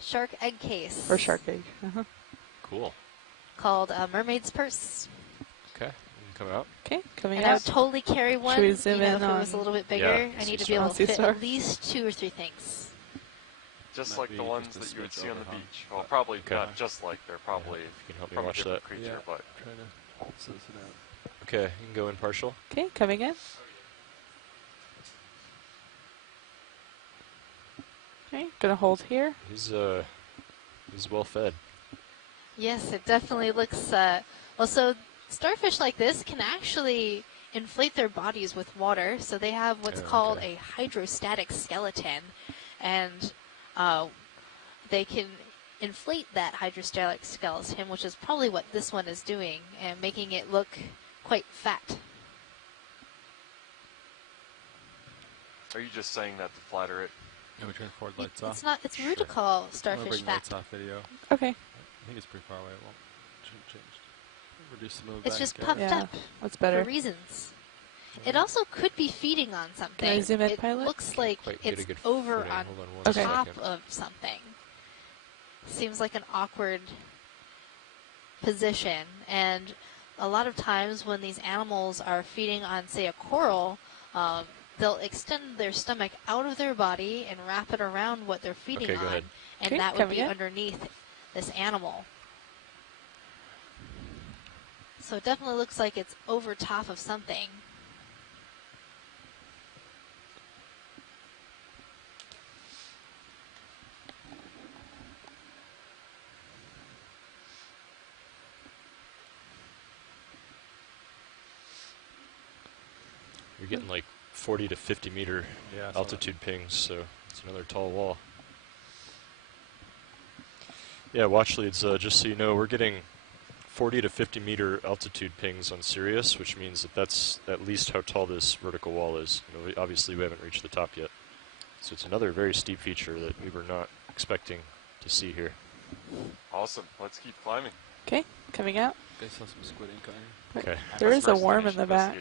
shark egg case. Or shark egg. Cool. Called Mermaid's Purse. Okay, coming out. Okay, coming And out. I would totally carry one. Should we zoom in if it was a little bit bigger, I need to be able to fit at least 2 or 3 things. Just like the ones that you would see on the beach. Well, probably not just like. They're probably you can help me from a watch different that. creature, but Okay, you can go in partial. Okay, coming in. Okay, gonna hold here. He's well fed. Yes, it definitely looks. Well, so starfish like this can actually inflate their bodies with water, so they have what's called a hydrostatic skeleton, and they can inflate that hydrostatic skeleton, which is probably what this one is doing, and making it look quite fat. are you just saying that to flatter it? Yeah, we turn forward lights off. It's not. It's rude to call starfish fat. Lights off video. Okay. I think it's pretty far away. It won't change. Reduce the move It's back, just yeah. puffed up That's better. for reasons. It also could be feeding on something. Can I zoom in, it pilot? looks like it's over on Okay. top of something. Seems like an awkward position, and a lot of times when these animals are feeding on, say, a coral, they'll extend their stomach out of their body and wrap it around what they're feeding on, and that would be underneath this animal. So it definitely looks like it's over top of something. You're getting like 40 to 50 meter altitude pings, so it's another tall wall. Yeah, watch leads, just so you know, we're getting 40 to 50 meter altitude pings on Sirius, which means that that's at least how tall this vertical wall is. You know, obviously we haven't reached the top yet. So it's another very steep feature that we were not expecting to see here. Awesome. Let's keep climbing. Okay, coming out. They saw some squid ink on you. Okay. There is a worm in the back.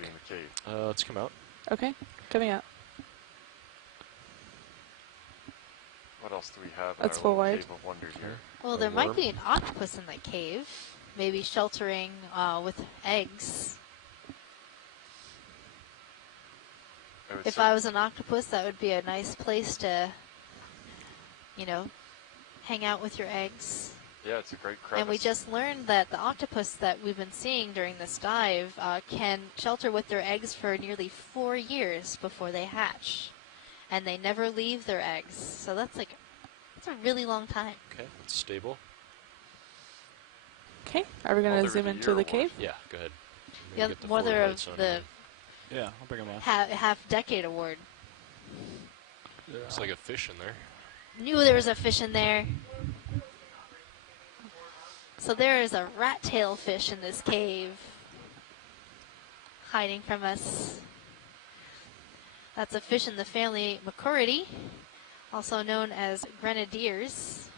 Let's come out. Okay, coming out. What else do we have in That's our full little wide. cave of wonder here? Well, there might be an octopus in the cave, maybe sheltering with eggs. If I was an octopus, that would be a nice place to, you know, hang out with your eggs. Yeah, it's a great crevice. And we just learned that the octopus that we've been seeing during this dive can shelter with their eggs for nearly 4 years before they hatch. And they never leave their eggs. So that's like, that's a really long time. Okay, it's stable. Okay, are we going to zoom into the cave? Yeah, go ahead. Yeah, Mother of the I'll bring them off. half-decade award. Looks like a fish in there. Knew there was a fish in there. So there is a rat-tail fish in this cave, hiding from us. That's a fish in the family Macoridae, also known as grenadiers.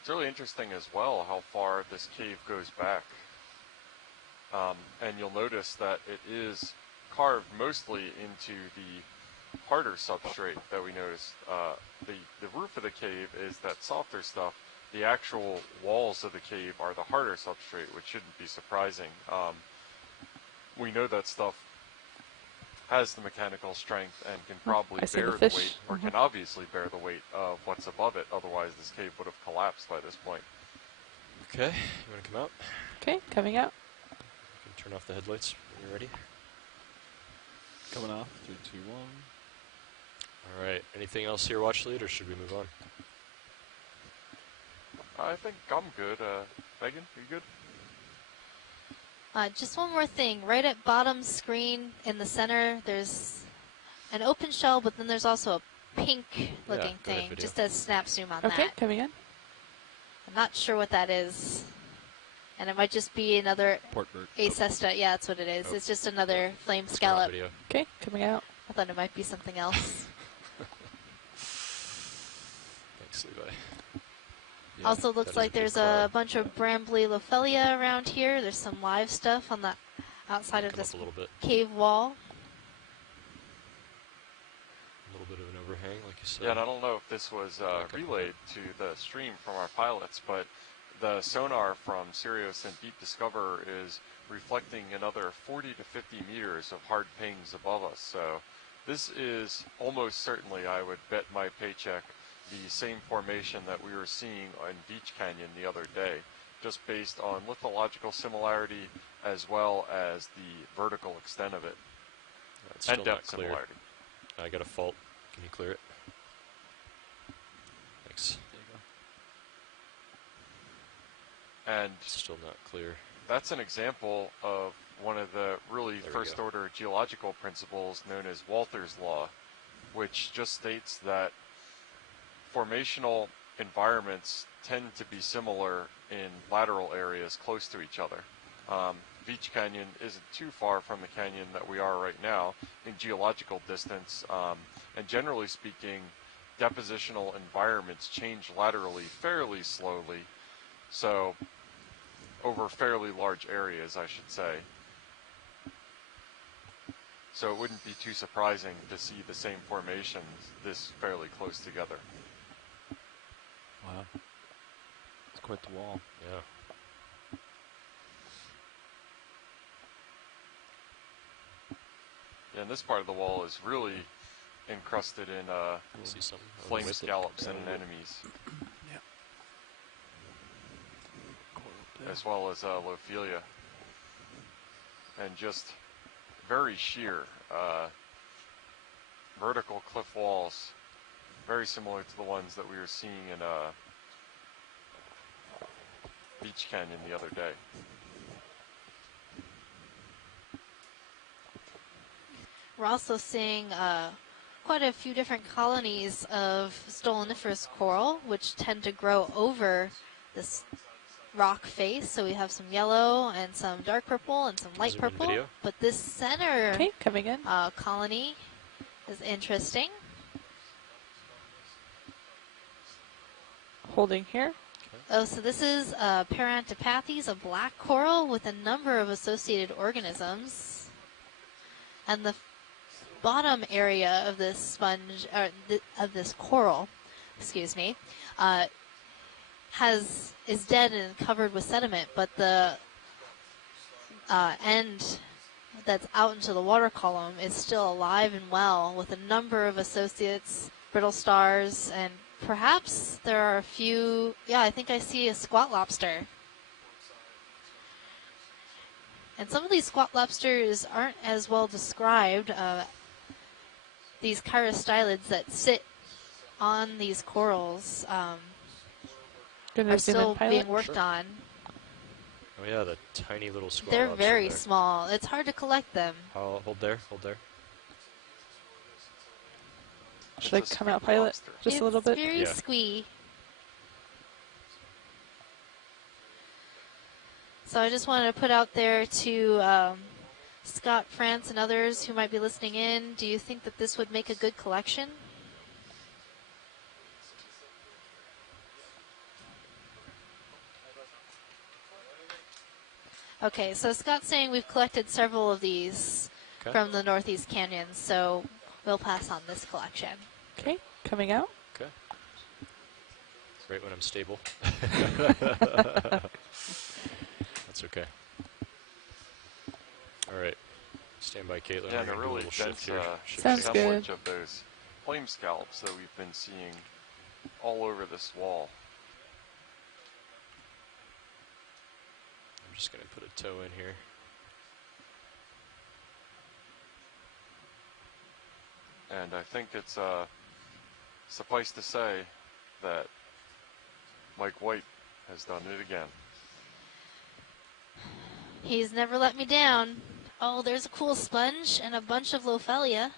It's really interesting as well how far this cave goes back. And you'll notice that it is carved mostly into the harder substrate that we noticed. The roof of the cave is that softer stuff. The actual walls of the cave are the harder substrate, which shouldn't be surprising. We know that stuff has the mechanical strength and can probably bear the weight, or can obviously bear the weight of what's above it. Otherwise, this cave would have collapsed by this point. Okay, you want to come out? Okay, coming out. You can turn off the headlights when you're ready. Coming off. 3, 2, 1. All right. Anything else here, watch lead, or should we move on? I think I'm good. Megan, are you good? Just one more thing. Right at bottom screen in the center, there's an open shell, but then there's also a pink-looking thing. Just a snap zoom on that. Okay, coming in. I'm not sure what that is. And it might just be another acesta. Yeah, that's what it is. It's just another flame scallop. Okay, coming out. I thought it might be something else. Thanks, Levi. Yeah, also looks like there's a bunch of Brambly Lophelia around here. There's some live stuff on the outside of this cave wall. A little bit of an overhang. overhang, like you said. Yeah, and I don't know if this was relayed to the stream from our pilots, but the sonar from Sirius and Deep Discoverer is reflecting another 40 to 50 meters of hard pings above us. So this is almost certainly, I would bet my paycheck, the same formation that we were seeing in Beach Canyon the other day, just based on lithological similarity as well as the vertical extent of it. That's And still not depth clear. similarity. I got a fault. Can you clear it? Thanks. There you go. And It's still not clear. that's an example of one of the really There we first go. order geological principles known as Walther's Law, which just states that formational environments tend to be similar in lateral areas close to each other. Beach Canyon isn't too far from the canyon that we are right now in geological distance, and generally speaking, depositional environments change laterally fairly slowly, so over fairly large areas, I should say. So it wouldn't be too surprising to see the same formations this fairly close together. Wow. It's quite the wall. Yeah. Yeah, and this part of the wall is really encrusted in See something? flame With it. scallops and anemones, Yeah. as well as Lophelia. And just very sheer vertical cliff walls, very similar to the ones that we were seeing in Beach Canyon the other day. We're also seeing quite a few different colonies of stoloniferous coral, which tend to grow over this rock face. So we have some yellow and some dark purple and some light Zoom in purple. video. But this center Okay, coming in. colony is interesting. Holding here. Oh, so this is Parantipathes, a black coral with a number of associated organisms. And the bottom area of this sponge, of this coral, excuse me, is dead and covered with sediment, but the end that's out into the water column is still alive and well with a number of associates, brittle stars, and perhaps there are a few, yeah, I think I see a squat lobster. And some of these squat lobsters aren't as well described. These chirostylids that sit on these corals Gonna are zoom still in, pilot. being worked Sure. on. Oh yeah, the tiny little squat They're lobster very there. small. It's hard to collect them. Hold there, hold there. Should I It's a come out, squeaky pilot? lobster. Just a little bit. It's very Yeah. squee. So I just wanted to put out there to Scott, France, and others who might be listening in, do you think that this would make a good collection? Okay, so Scott's saying we've collected several of these Okay. from the Northeast Canyon, so we'll pass on this collection. Okay, coming out. Okay. It's right when I'm stable. That's okay. All right. Stand by, Caitlin. Yeah, We're and a gonna do a really little shift dense here. Shift Sounds here. good. assemblage of those flame scallops that we've been seeing all over this wall. I'm just gonna put a toe in here. And I think it's suffice to say that Mike White has done it again. He's never let me down. Oh, there's a cool sponge and a bunch of Lophelia.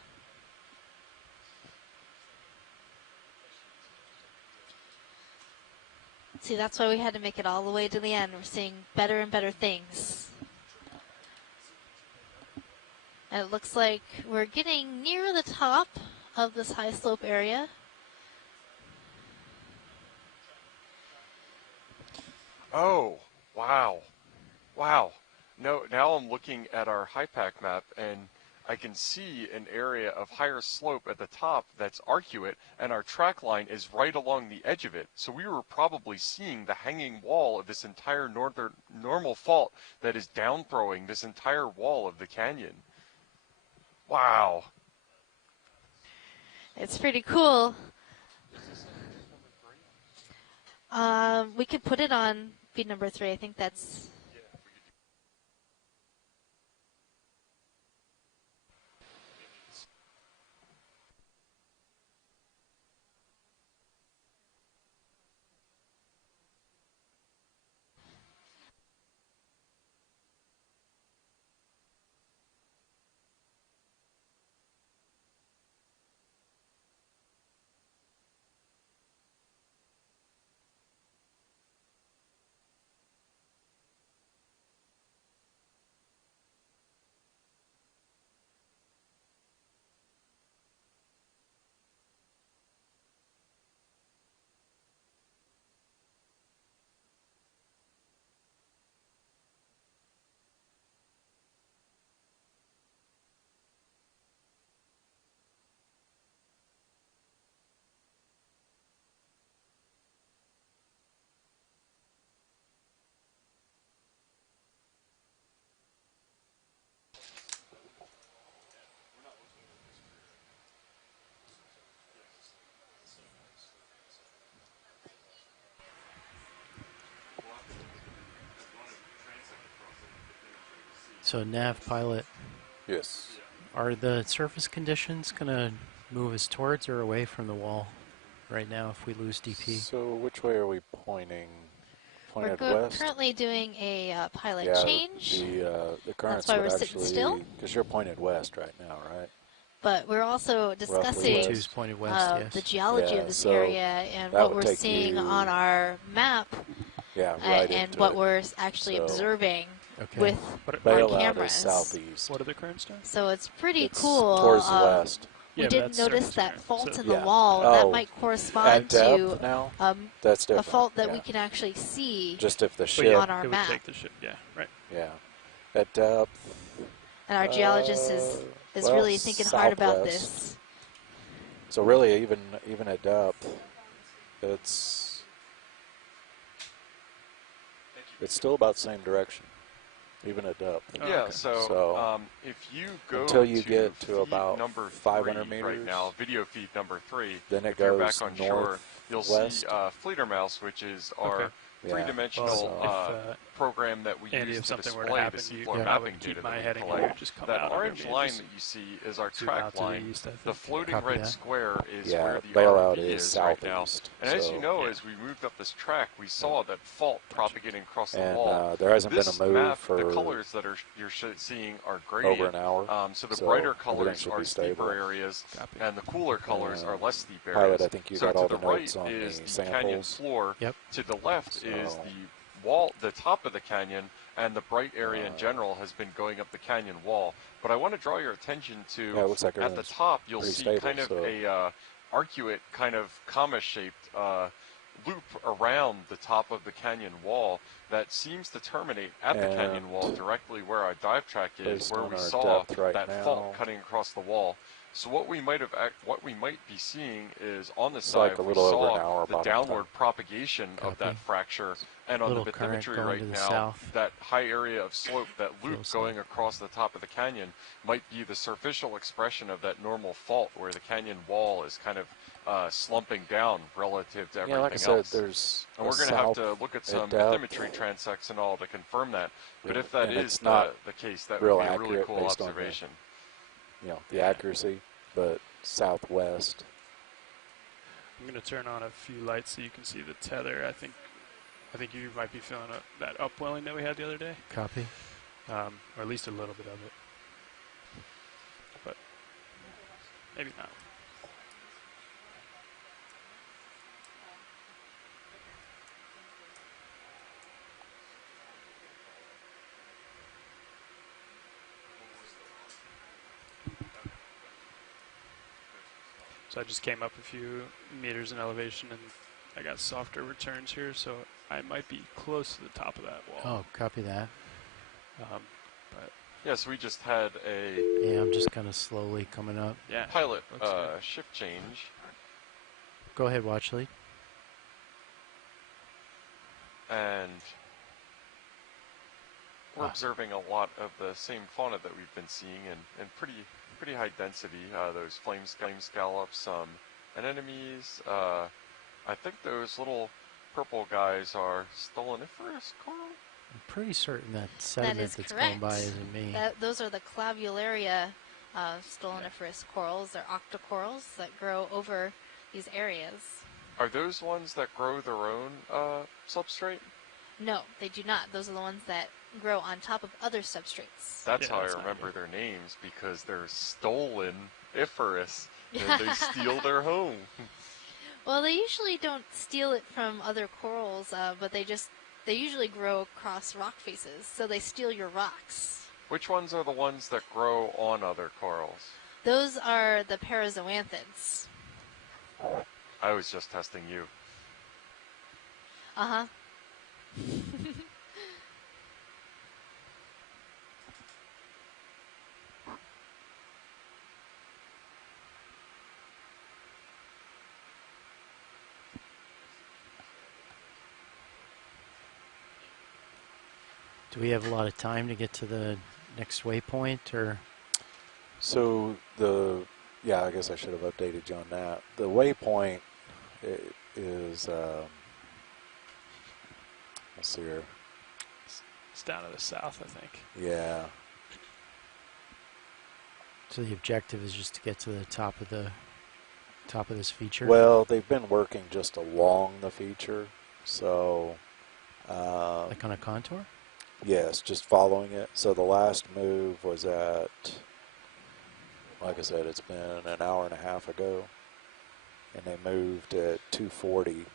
See, that's why we had to make it all the way to the end. We're seeing better and better things. And it looks like we're getting near the top of this high slope area. Oh, wow. Wow. No, now I'm looking at our HIPAC map, and I can see an area of higher slope at the top that's arcuate, and our track line is right along the edge of it. So we were probably seeing the hanging wall of this entire normal fault that is down throwing this entire wall of the canyon. Wow. It's pretty cool. We could put it on feed number 3. I think that's... So nav pilot, Yes. are the surface conditions going to move us towards or away from the wall right now if we lose DP? So which way are we pointing? We're Pointed west? currently doing a pilot Yeah, change, the currents why would we're sitting actually, still. because you're pointed west right now, right? but we're also discussing west. T2's pointed west, yes. the geology Yeah, of this so area and that what would we're take seeing you- on our map Yeah, right and into what it. we're actually So- observing Okay. with What, our Bail out cameras. is southeast. what are the currents doing? So it's pretty It's cool. towards the west. We Yeah, but did that's notice surface that current, fault so- in the Yeah. wall. That Oh, might At correspond depth to now, um, that's a different. fault that yeah. we can actually see. Just if the But ship, yeah, on our it would map. take the ship. Yeah, right. yeah. At depth, And our geologist is well, really thinking hard about southwest. this. So really, even at depth, it's still about the same direction, even at depth. Oh, Yeah, okay. so if you go until you to get to feed about number 500 3 meters, right now, video feed number 3, then it if you're goes back on shore, you'll see northwest. Fledermaus, which is our Okay. Yeah. three-dimensional Well, program that we Andy, use if to something were to display the happen, you seafloor I mapping would data keep my that we head in collect. here, just come That out orange under me line and that you see is our zoom out track to the line. east, I think. The floating Copy red that. square is Yeah, where the bailout ROV is right now. southeast. And as you so- know, Yeah. as we moved up this track, we saw that fault propagating across the and wall. there hasn't been This a move map, for the colors that you're seeing are over gradient. an hour. So the so brighter everything colors should are be stable. steeper areas, Copy. and the cooler colors are less steep areas. Pilot, I think you so got to all the the right notes on is the the canyon samples. floor. Yep. To the left is So- the wall, the top of the canyon, and the bright area in general has been going up the canyon wall. But I want to draw your attention to Yeah, it looks like at the everything's top you'll pretty see stable, kind of so- a arcuate kind of comma-shaped loop around the top of the canyon wall that seems to terminate at the canyon wall And directly where our dive track is, based where on we our saw depth right that now- fault cutting across the wall. So what we might be seeing is on the It's side like a we little over an saw hour the bottom downward time. propagation of that Copy. fracture, and on Little the current bathymetry going right to the now, south. that high area of slope, that loop Feels going like. across the top of the canyon, might be the superficial expression of that normal fault where the canyon wall is kind of slumping down relative to everything Yeah, like I said, else. there's And a we're going to have south to look at some depth, bathymetry transects and all to confirm that. But and- if that and is it's not the case, that real would be a really accurate cool based on the- observation. the accuracy, but southwest. I'm going to turn on a few lights so you can see the tether. I think you might be feeling that upwelling that we had the other day, Copy. or at least a little bit of it. But maybe not. So I just came up a few meters in elevation and I got softer returns here, so I might be close to the top of that wall. Oh, copy that. But Yes, we just had a Yeah, I'm just kind of slowly coming up. Yeah. pilot Looks good. shift change, Go ahead, watch lead. and we're Ah. observing a lot of the same fauna that we've been seeing, and pretty high density. Those flame scallops, some anemones. I think those little purple guys are stoloniferous coral. I'm pretty certain that sediment is that's correct. going by isn't me. Those are the clavularia stoloniferous corals. They're octocorals that grow over these areas. Are those ones that grow their own substrate? No, they do not. Those are the ones that grow on top of other substrates. That's Yeah, how that's I not remember good. their names, because they're stoloniferous and they steal their home. Well, they usually don't steal it from other corals, but they usually grow across rock faces, so they steal your rocks. Which ones are the ones that grow on other corals? Those are the parazoanthids. I was just testing you. Uh-huh. Do we have a lot of time to get to the next waypoint, or? So yeah, I guess I should have updated you on that. The waypoint is, let's see here. It's down to the south, I think. Yeah. So the objective is just to get to the top of this feature? Well, they've been working just along the feature, so. Like on a contour? Yes, just following it. So the last move was at, like I said, it's been an hour and a half ago, and they moved at 240.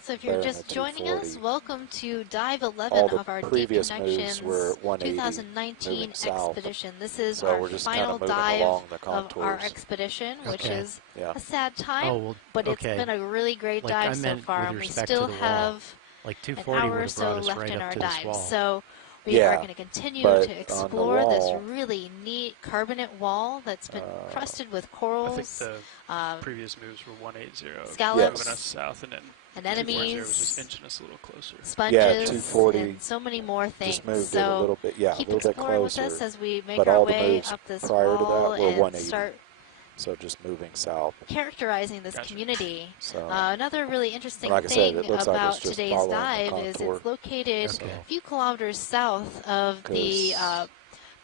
So if you're Bearing just at joining us, 240. welcome to Dive 11 All the of our Deep previous Connections moves were 180, 2019 moving south. expedition. This is So our we're just final kind of moving dive along the of our contours. expedition, which Okay. is Yeah. a sad time, Oh, well, but okay. it's been a really great Like, I dive so meant far, with and we respect to still the wall. have Like an 240 hour would or have so brought us left right in up our to this dive. wall. So we Yeah, are going to continue but to on the explore this wall, really neat carbonate wall that's been crusted with I think corals, the um, previous moves were 180, scallops, moving us south, and then anemones, 240 was just inching us a little closer. sponges, 240 and so many more things. Just moved it a So little bit, yeah, a keep little bit exploring with us closer. as we make But our all the way moves up this prior to wall that were and 180. start So just moving south. characterizing this Gotcha. community. So Another really interesting like I said, thing it looks like about it's just today's following the dive is contour. it's located Okay. a few kilometers south of the 'Cause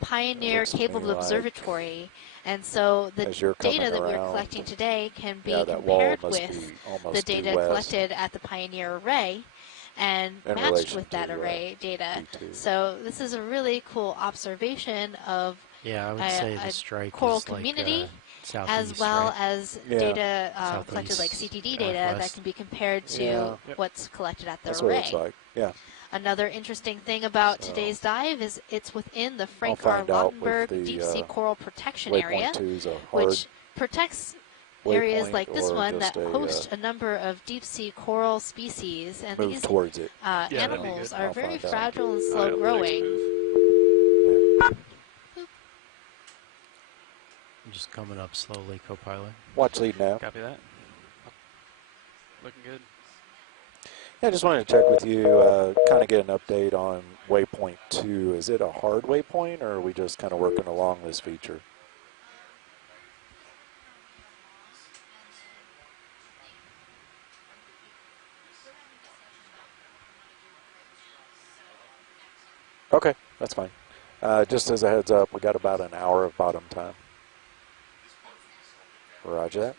Pioneer looks to Cape me like Observatory. And so the as you're coming data that we're around, collecting today can be yeah, that wall compared must with be almost the due data west collected at the Pioneer Array and in matched relation with that to, array data. D2. So this is a really cool observation of Yeah, I would a- say a the strike coral is community, like southeast, as well right? as Yeah. data Southeast, collected like CTD data that northwest. can be compared to Yeah. Yep. what's collected at the That's what it array. looks like. Yeah. Another interesting thing about So- today's dive is it's within the I'll Frank R. find out with Lottenberg the, Deep Sea Coral Protection Area, Waypoint 2 is a hard which protects areas waypoint like this or one just that a, host a number of deep sea coral species, and move these towards it. that'd be animals good. are I'll very find out. fragile and Eye slow up the next growing. move. I'm just coming up slowly, co-pilot. Watch lead now. Copy that. Looking good. Yeah, I just wanted to check with you, kind of get an update on waypoint 2. Is it a hard waypoint, or are we just kind of working along this feature? Okay, that's fine. Just as a heads up, we got about an hour of bottom time. Roger that.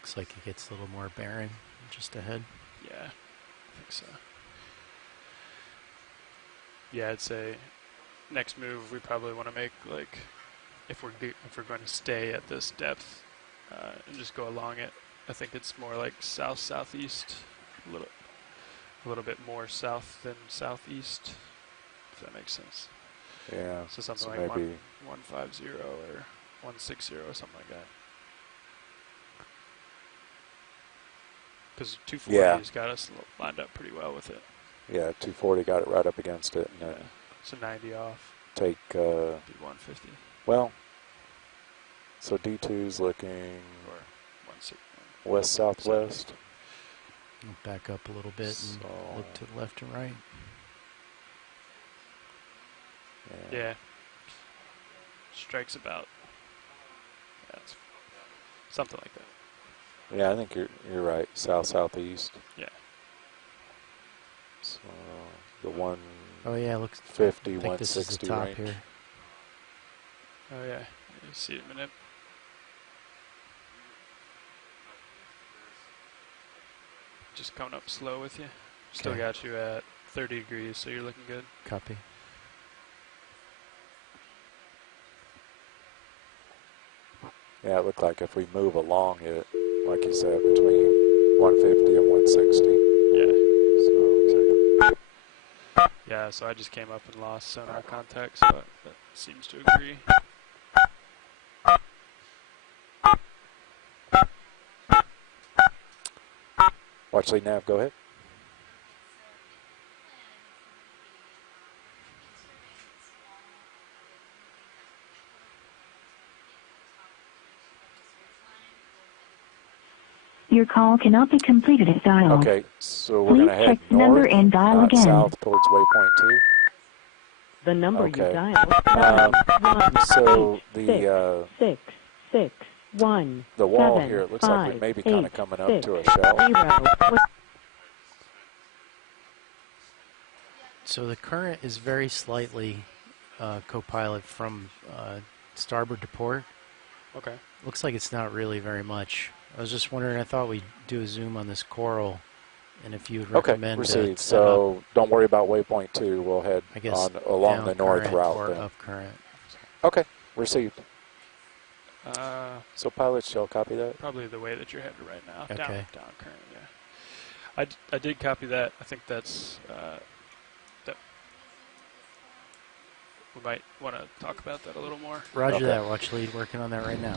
Looks like it gets a little more barren just ahead. Yeah, I think so. Yeah, I'd say next move we probably want to make, like, if we're going to stay at this depth and just go along it. I think it's more like southeast, a little bit more south than southeast, if that makes sense. Yeah. So something So like maybe 150 or 160 or something like that. Because 240 Yeah. has got us lined up pretty well with it. Yeah, 240 got it right up against it. And then So 90 off. Take, Be 150. well, so D2's looking Or 160. west-southwest. Back up a little bit and So, look to the left and right. Yeah. Strikes about. Yeah, it's something like that. Yeah, I think you're right. South-southeast. Yeah. So the 150, Oh yeah, looks. I think this is the 160 top range. here. Oh yeah. You see it in a minute. Just coming up slow with you. Still Okay. got you at 30 degrees, so you're looking good. Copy. Yeah, it looked like if we move along it, like you said, between 150 and 160. Yeah. So, Yeah, so I just came up and lost sonar contact, so that seems to agree. watch lead nav, go ahead. Your call cannot be completed at dial. Okay, so we're Please going to head check the number north, and dial not again. south towards waypoint 2. The number Okay. you dialed. So the 661. the wall here, it looks like we may be kind of coming up to a shell. So the current is very slightly co-pilot from starboard to port. Okay. Looks like it's not really very much. I was just wondering, I thought we'd do a zoom on this coral, and if you would Okay, recommend received. step up, So don't worry about waypoint 2. We'll head I guess, along down the north current route or then. up current. Okay, received. Uh, So pilots shall copy that. probably the way that you're headed right now. Okay. Down current, yeah. I did copy that. I think that's, that we might want to talk about that a little more. Roger Okay. that, watch lead, working on that right now.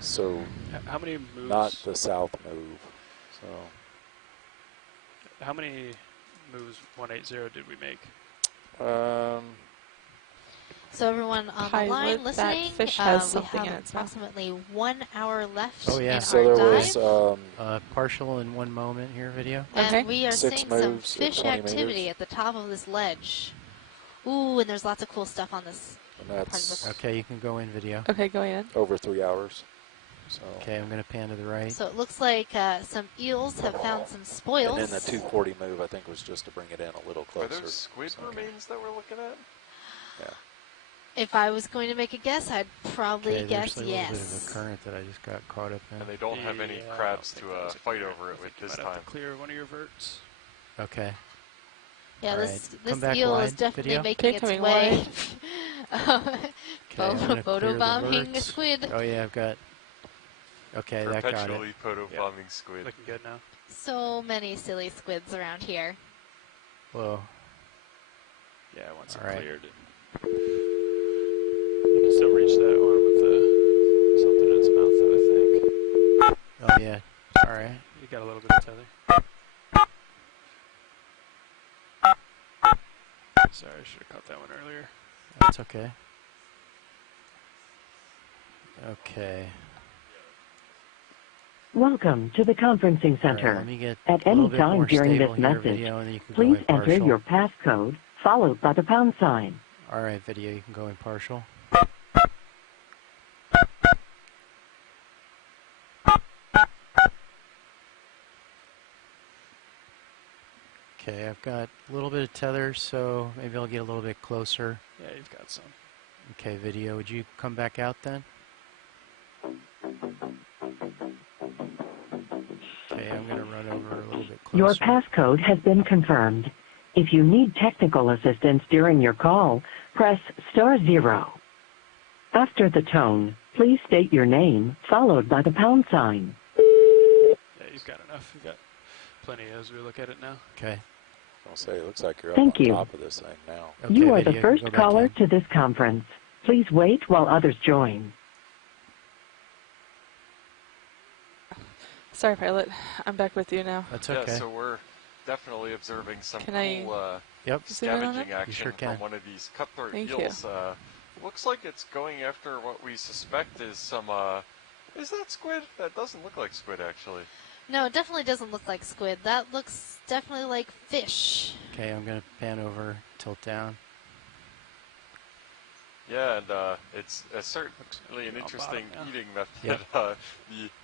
So How many moves? not the south move. So How many moves 180 did we make? So everyone on the Pilot, line that listening, fish has we something have in its mouth. approximately 1 hour left Oh, yeah. in so our there dive. was Partial in 1 moment here, video. Okay. And we are 6 seeing some moves at fish 20 activity meters. at the top of this ledge. Ooh, and there's lots of cool stuff on this. and that's Okay, you can go in video. Okay, going in. over 3 hours. So Okay, I'm going to pan to the right. So it looks like some eels have found some spoils. and then the 240 move I think was just to bring it in a little Are closer. those squid So, remains that we're looking at? yeah. If I was going to make a guess, I'd probably Okay, guess there's a little bit of yes. a current that I just got caught up in. And they don't have any Yeah, I crabs don't to think that was a fight clear. over I it think with you this might have time. to clear one of your verts. Okay. Yeah, All this right, this come back eel is wide, definitely video. making Okay, its coming way. Okay, I'm gonna Photo clear the bombing a verts. squid. Oh yeah, I've got. Okay, that got it. Perpetually photobombing squid. Looking good now. So many silly squids around here. Whoa. Yeah, once All it right. cleared it. You can still reach that one with the something in its mouth, though, I think. Oh yeah. All right. You got a little bit of tether. Sorry, I should have caught that one earlier. That's okay. Okay. Welcome to the conferencing All right, center. let me get At a little any bit time more during stable this here, message, video, and then you can please go in enter partial. your passcode followed by the pound sign. All right, video, you can go in partial. Okay, I've got a little bit of tether, so maybe I'll get a little bit closer. Yeah, you've got some. Okay, video, would you come back out then? Okay, I'm going to run over a little bit closer. Your passcode has been confirmed. If you need technical assistance during your call, press *0. After the tone, please state your name, followed by the pound sign. Yeah, you've got enough. You've got plenty as we look at it now. Okay. I'll say it looks like you're up Thank on you. top of this thing now. Okay, You are video, the you first can go back caller in. to this conference. Please wait while others join. Sorry, pilot. I'm back with you now. That's Yeah, okay. so we're definitely observing some Can I cool Yep. zoom in on scavenging it? action sure from can. one of these cutthroat Thank you. eels. Looks like it's going after what we suspect is some. Is that squid? That doesn't look like squid, actually. No, it definitely doesn't look like squid. That looks definitely like fish. Okay, I'm going to pan over, tilt down. Yeah, and it's certainly an On interesting bottom, yeah. eating method. Yep.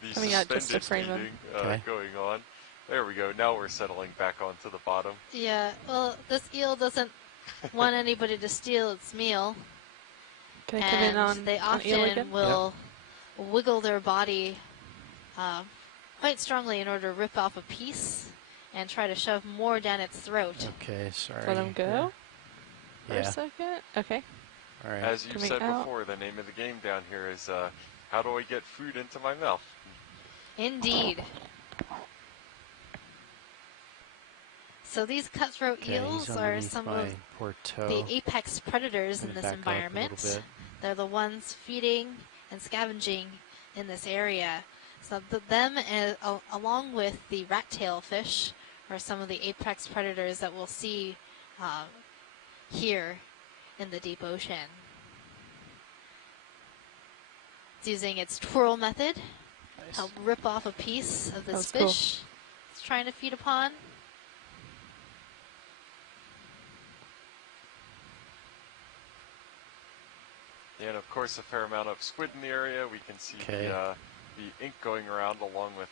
The Coming out just to suspended frame 'em. feeding Okay. going on. There we go. Now we're settling back onto the bottom. Yeah, well, this eel doesn't want anybody to steal its meal. Can I come in And on they on eel often again? will wiggle their body quite strongly in order to rip off a piece and try to shove more down its throat. Okay, sorry. Let them go for a Yeah. second. Okay. All right. As you Coming said out. before, the name of the game down here is how do I get food into my mouth? Indeed. So these cutthroat Okay, eels he's are underneath some my of poor toe. the apex predators in Gonna this back up a little environment. bit. They're the ones feeding and scavenging in this area. So them, along with the rat-tail fish, are some of the apex predators that we'll see here in the deep ocean. It's using its twirl method Nice. to rip off a piece of this That's cool. fish it's trying to feed upon. And of course, a fair amount of squid in the area. We can see Okay. the ink going around along with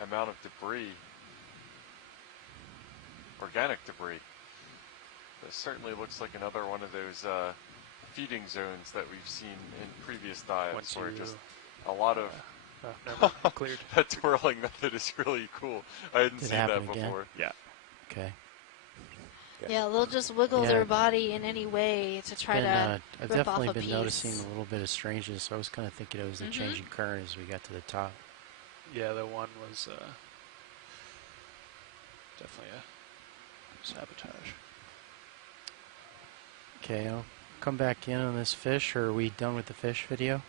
amount of debris, organic debris. This certainly looks like another one of those feeding zones that we've seen in previous dives, Once where you, just a lot of never mind. Cleared. that twirling method is really cool. I hadn't Did it seen that happen again? before. Yeah. Okay. Yeah, they'll just wiggle Yeah. their body in any way to try Been, to I've rip definitely off a been piece. noticing a little bit of strangeness. So I was kind of thinking it was the changing current as we got to the top. Yeah, the one was definitely a sabotage. Okay, I'll come back in on this fish, or are we done with the fish video?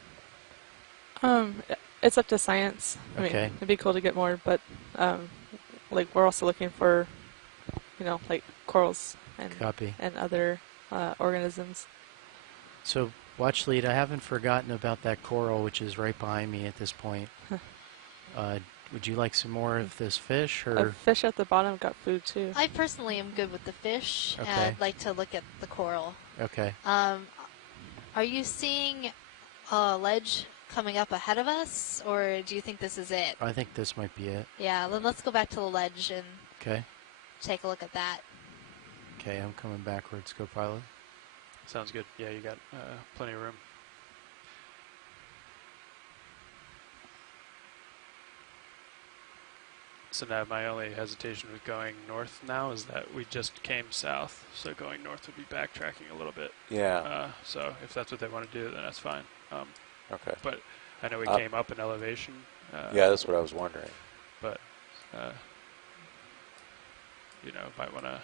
It's up to science. I mean, Okay. it'd be cool to get more, but like we're also looking for, like corals and Copy. other organisms. So, watch lead, I haven't forgotten about that coral, which is right behind me at this point. Would you like some more of this fish, A or? fish at the bottom got food too. I personally am good with the fish, and Okay. I'd like to look at the coral. Okay. Are you seeing a ledge coming up ahead of us, or do you think this is it? I think this might be it. Yeah, then let's go back to the ledge and Okay. take a look at that. Okay, I'm coming backwards, co-pilot. Sounds good. Yeah, you got plenty of room. So now my only hesitation with going north now is that we just came south, so going north would be backtracking a little bit. Yeah. So if that's what they want to do, then that's fine. Okay. But I know we came up in elevation. Yeah, that's what I was wondering. But might want to.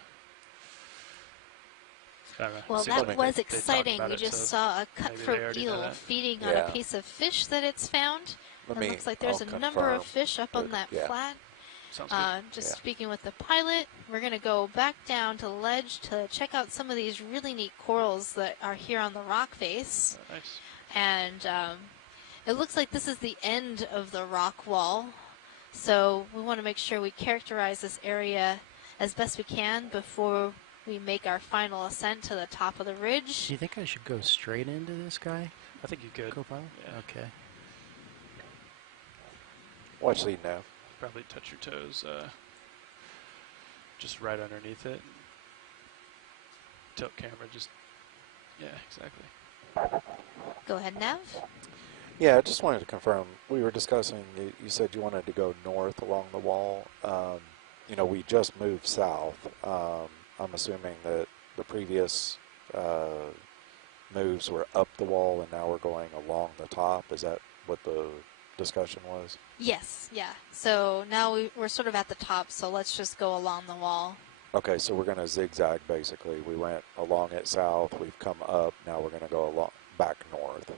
Well, See that something. was They talked exciting. about We it, just so saw a maybe they cutthroat already know eel that. feeding on Yeah. a piece of fish that it's found. Let It me. looks like there's I'll a number of confirm, fish up on but, that yeah. flat. Sounds good. Just Yeah. speaking with the pilot, we're going to go back down to the ledge to check out some of these really neat corals that are here on the rock face. Nice. And it looks like this is the end of the rock wall. So we want to make sure we characterize this area as best we can before we make our final ascent to the top of the Do ridge. you think I should go straight into this guy, I think you could. co-pilot? Yeah. Okay. Watch lead nav. Probably touch your toes just right underneath it. Tilt camera just, yeah, exactly. Go ahead, Nav. Yeah, I just wanted to confirm. We were discussing. You said you wanted to go north along the wall. We just moved south. I'm assuming that the previous moves were up the wall, and now we're going along the top. Is that what the discussion was? Yes, yeah. So now we're sort of at the top, so let's just go along the wall. Okay, so we're going to zigzag basically. We went along it south. We've come up. Now we're going to go along back north.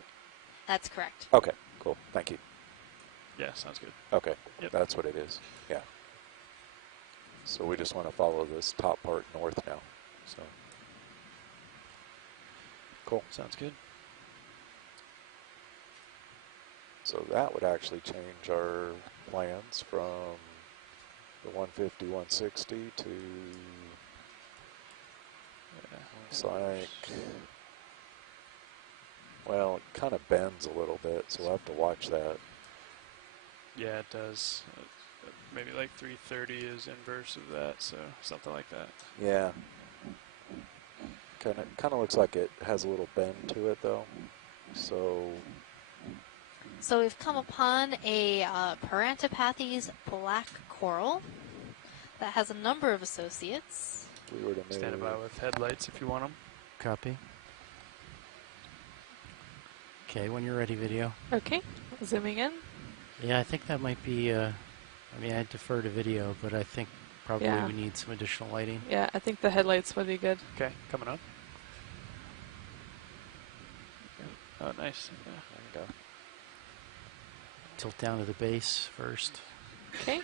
That's correct. Okay, cool. Thank you. Yeah, sounds good. Okay, Yep. that's what it is. Yeah. So we just want to follow this top part north now. So cool. Sounds good. So that would actually change our plans from the 150, 160 to looks like, well, it kind of bends a little bit, so we'll have to watch that. Yeah, it does. Maybe like 330 is inverse of that, so something like that. Yeah. Kind of looks like it has a little bend to it, though. So we've come upon a Parantopathes black coral that has a number of associates. We were to move. Stand by with headlights if you want them. Copy. Okay, when you're ready, video. Okay, zooming in. Yeah, I think that might be, I mean, I'd defer to video, but I think probably we need some additional lighting. Yeah, I think the headlights would be good. Okay, coming up. Oh, nice. Yeah. There you go. Tilt down to the base first. Okay.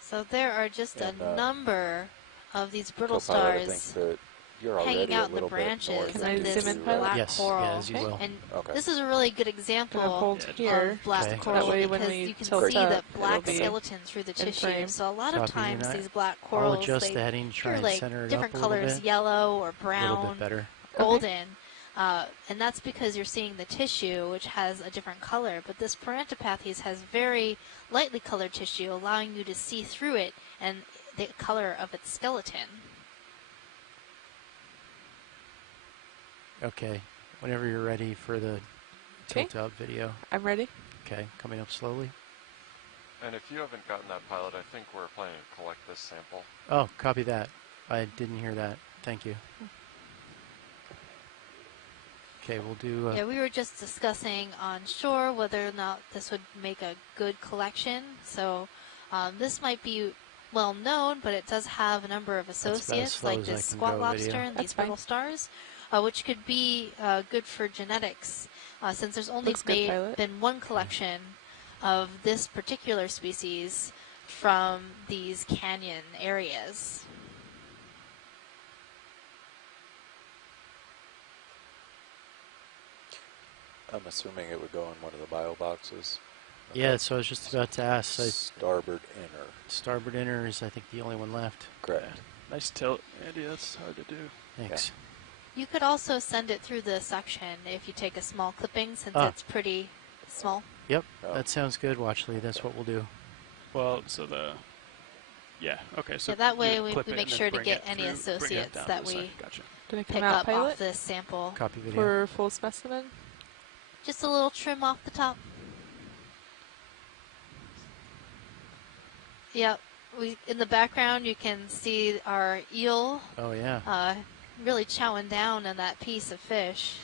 So there are just a number of these brittle Co-pilot, I stars think that you're hanging already out a in the little bit branches north Can of I of this zoom in, the, pilot? black Yes, coral. yeah, as you will. And Okay. this is a really good Gonna example hold here. of black Okay. coral That way when because we you can tilt see up, the black it'll be skeleton through the in tissue. frame. So a lot of Copy, times and these black I'll corals, adjust they the heading, try are and like center it different up a little colors, bit. yellow or A little brown, bit better. golden. And that's because you're seeing the tissue, which has a different color. But this Parantopathes has very lightly colored tissue, allowing you to see through it and the color of its skeleton. Okay, whenever you're ready for the Okay. tilt out video. I'm ready. Okay, coming up slowly. And if you haven't gotten that, pilot, I think we're planning to collect this sample. Oh, copy that. I didn't hear that. Thank you. Okay, we'll do. Yeah, we were just discussing on shore whether or not this would make a good collection. So this might be well known, but it does have a number of about as associates slow like as I this can squat go, lobster video. and these That's fine. brittle stars, which could be good for genetics since there's only Looks good, pilot. been one collection of this particular species from these canyon areas. I'm assuming it would go in one of the bio boxes. Yeah, so I was just about to ask. Starboard inner. Starboard inner is, I think, the only one left. Correct. Nice tilt, Andy. That's hard to do. Thanks. You could also send it through the suction if you take a small clipping since it's pretty small. Yep, Oh. that sounds good, Watchley. That's what we'll do. Well, so the... Yeah, okay, so... Yeah, that way you we clip it make and then sure to bring get it any through- bring it associates down to that the side. we Gotcha. Did it pick come out, up pilot? off this sample. Copy video. For full specimen? Just a little trim off the top. Yep. In the background, you can see our eel Oh, yeah. really chowing down on that piece of fish.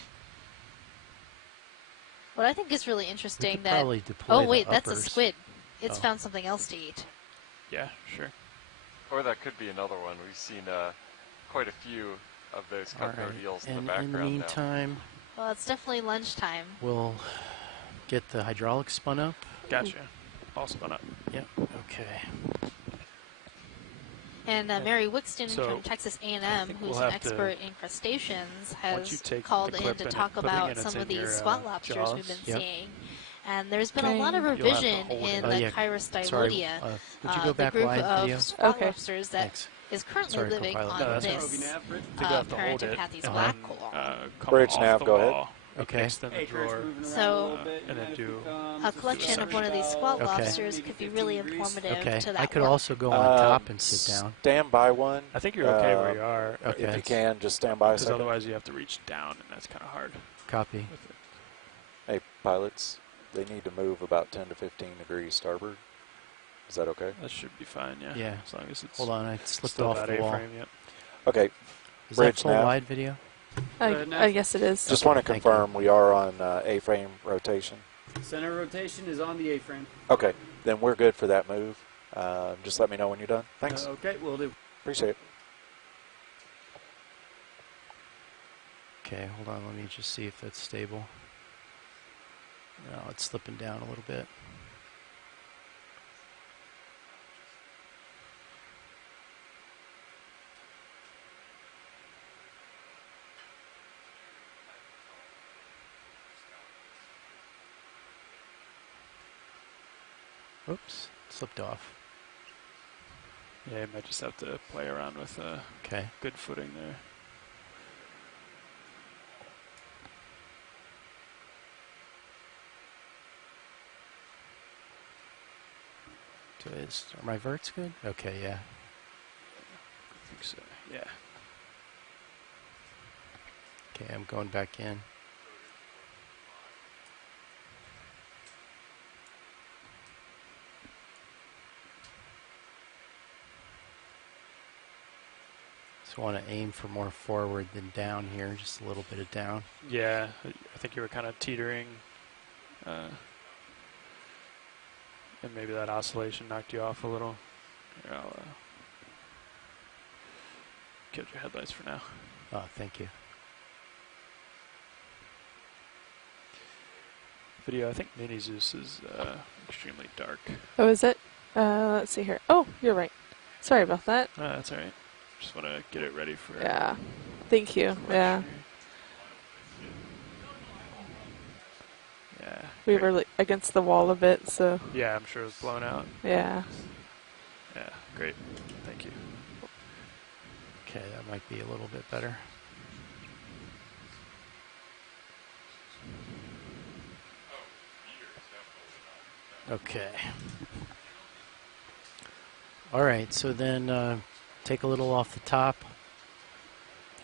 What I think is really We interesting could that... probably deploy Oh, the wait, that's a uppers. squid. It's Oh. found something else to eat. Yeah, sure. Or that could be another one. We've seen quite a few of those All cutthroat right. eels in And the background in the now. meantime, Well, it's definitely lunchtime. we'll get the hydraulics spun up. Gotcha. All spun up. Yep. Okay. And Mary Wixton So, from Texas A&M, think who's we'll an have to- expert in crustaceans, Once you has take called the in clip to and talk put it about in, it's some of in these your, spot lobsters we've jaws. been Yep. seeing. And there's been a Okay. lot of You'll have to revision hold it. in Oh, the yeah. Chirostylodia, Sorry. Would you go the back group wide, of video? spot Okay. lobsters that Thanks. is currently Sorry, living co-pilot. on No, that's this I think you'll have to hold it Parantopathes and black then, coral. come Bridge off nav, the go ahead. wall, Okay. extend the drawer, So and then do... a collection of one of these squat Okay. lobsters could be really informative Okay. to that I could work. also go on top and sit down. Stand by one. I think you're okay where you are. Okay. If you can, just stand by a Because second. otherwise you have to reach down, and that's kind of hard. Copy. With it. Hey, pilots, they need to move about 10 to 15 degrees starboard. Is that okay? That should be fine, yeah. Yeah. As long as it's Hold on, I slipped still off that the wall. A-frame, yep. Okay, Is that Bridge full nav. wide video? I guess it is. just want to thank you. confirm we are on A-frame rotation. Center rotation is on the A-frame. Okay, then we're good for that move. Just let me know when you're done. Thanks. Okay, will do. Appreciate it. Okay, hold on. Let me just see if that's stable. No, it's slipping down a little bit. Oops, slipped off. Yeah, you might just have to play around with Okay. good footing there. So are my verts good? Okay, yeah. I think so. Yeah. Okay, I'm going back in. So I want to aim for more forward than down here, just a little bit of down. Yeah, I think you were kind of teetering. And maybe that oscillation knocked you off a little. Here, I'll get your headlights for now. Oh, thank you. Video, I think Mini Zeus is extremely dark. Oh, is it? Let's see here. Oh, you're right. Sorry about that. That's all right. Just want to get it ready for. Yeah. Thank you. Yeah. Yeah. We great. were like, against the wall a bit, so Yeah, I'm sure it was blown out. yeah. Yeah, great. Thank you. Okay, that might be a little bit better. Okay. All right, so then take a little off the top.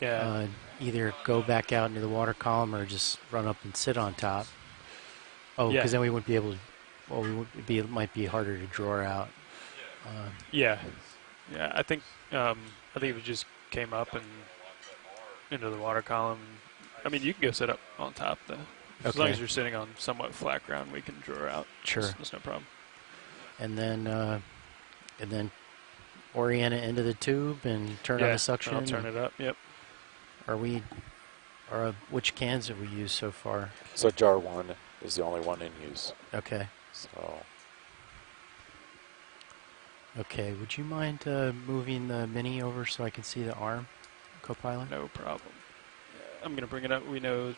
Yeah. Either go back out into the water column or just run up and sit on top. Oh, Yeah. because then we wouldn't be able to. Well, it might be harder to draw out. Yeah. Yeah, I think if you just came up and into the water column. I mean, you can go sit up on top though. As long as you're sitting on somewhat flat ground, we can draw out. Sure. There's no problem. And then orient it into the tube and turn on the suction. I'll turn it up. Yep. Which cans have we used so far? So jar 1 is the only one in use. Okay. So Okay, would you mind moving the Mini over so I can see the arm, co-pilot? No problem. I'm gonna bring it up. We know